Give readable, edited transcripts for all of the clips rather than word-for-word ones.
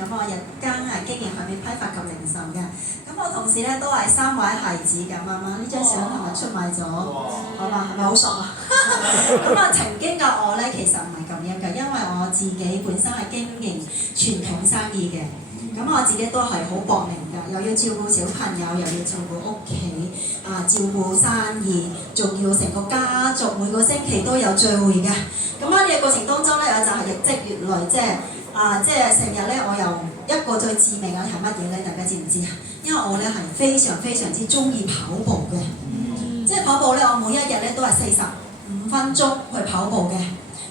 咁我日間係經營海味批發及零售嘅。咁我同時咧都係3位孩子嘅媽媽。呢張相係咪出賣咗？好嘛，係咪好熟啊？咁啊，曾經嘅我咧其實唔係咁樣嘅，因為我自己本身係經營傳統生意嘅。咁我自己都係好搏命㗎，又要照顧小朋友，又要照顧屋企，照顧生意，仲要成個家族每個星期都有聚會嘅。咁喺呢個過程當中咧，我就係日積月累，即係成日咧，我又一個最致命嘅係乜嘢咧？大家知唔知啊？因為我咧係非常非常之中意跑步嘅，即係跑步咧，我每一日咧都係45分鐘去跑步嘅。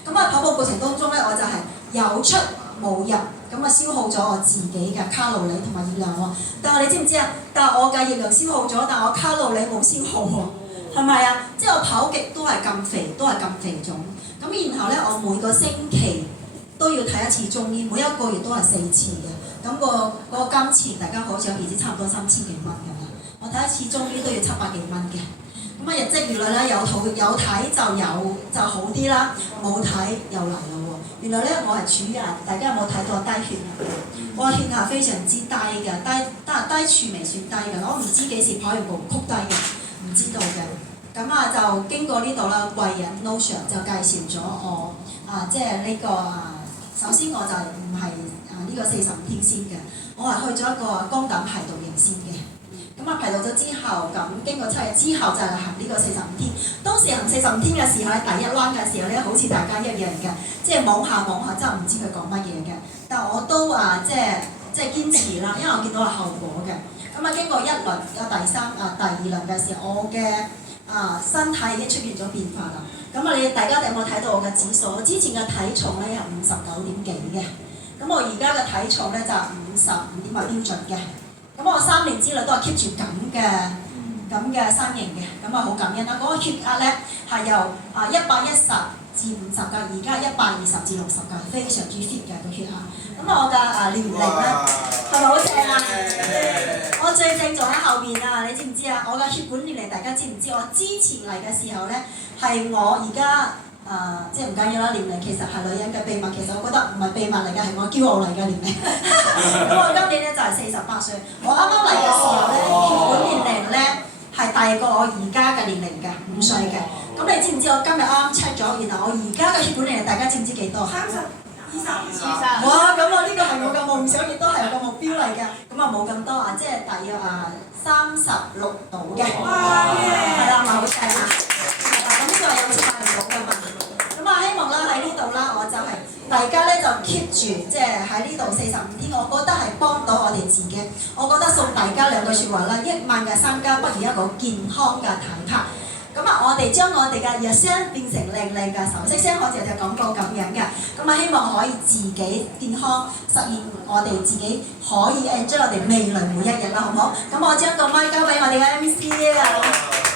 咁跑步過程當中咧，我就係有出冇入。咁消耗咗我自己嘅卡路里同埋熱量喎。但係你知唔知啊？但係我嘅熱量消耗咗，但係我卡路里冇消耗喎，係咪啊？即係我跑極都係咁肥，都係咁肥腫。咁然後咧，我每個星期都要睇一次中醫，每一個月都係4次嘅。咁個金錢大家可想而知，差唔多3000幾蚊㗎啦。我睇一次中醫都要700幾蚊嘅。咁日積月累咧，有睇就好啲啦，冇睇又嚟咯喎。原來咧我係處於大家有冇睇到低血壓？我血壓非常之低嘅，低處未算低嘅，我唔知幾時跑完步曲低嘅，唔知道嘅。咁就經過呢度啦，貴人 Notion 就介紹咗我即係呢個首先我就唔係呢個45天先嘅，我係去咗一個高膽排毒營先嘅。咁排到咗之後，咁經過7日之後就係行呢個45天。當時行45天嘅時候咧，第一 round 嘅時候咧，好似大家一樣嘅，即係望下真係唔知佢講乜嘢嘅。但我都即係堅持啦，因為我見到係後果嘅。咁經過1輪第二輪嘅時候，我嘅身體已經出現咗變化啦。咁大家有冇睇到我嘅指數？我之前嘅體重咧有59點幾嘅，咁我而家嘅體重咧就55點係標準嘅。咁我3年之內都係 keep 住咁嘅身形嘅，咁好感恩啦。嗰個血壓咧係由110至50㗎，而家120至60㗎，非常之 fit 嘅個血壓。咁我嘅年齡咧係咪好正啊？我最正仲喺後邊啊！你知唔知啊？我嘅血管年齡大家知唔知？我之前嚟嘅時候咧係我而家。即係唔緊要啦，年齡其實係女人嘅秘密，其實我覺得唔係秘密嚟嘅，係我驕傲嚟嘅年齡。咁我今年咧就係48歲，我啱啱嚟嘅時候咧，血管年齡咧係大過我而家嘅年齡嘅5歲嘅。咁你知唔知我今日啱啱 check 咗，原來我而家嘅血管年齡大家知唔知幾多？20。哇！咁呢個係我嘅夢想，亦都係我嘅目標嚟嘅。咁冇咁多即係大約36度嘅。哇！係啦，咪好正啊！咁呢個係有錢買唔到㗎嘛。希望啦喺呢度啦，我就係大家咧就 keep 住，即係喺呢度45天，我覺得係幫到我哋自己。我覺得送大家2句説話啦，1萬嘅身家不如一個健康嘅體魄。我哋將我哋嘅日聲變成靚靚嘅首飾聲，好似就講過咁樣嘅。希望可以自己健康，實現我哋自己可以 enjoy 我哋未來每一日啦，好唔好？我將個麥交俾我哋嘅 MC 啊！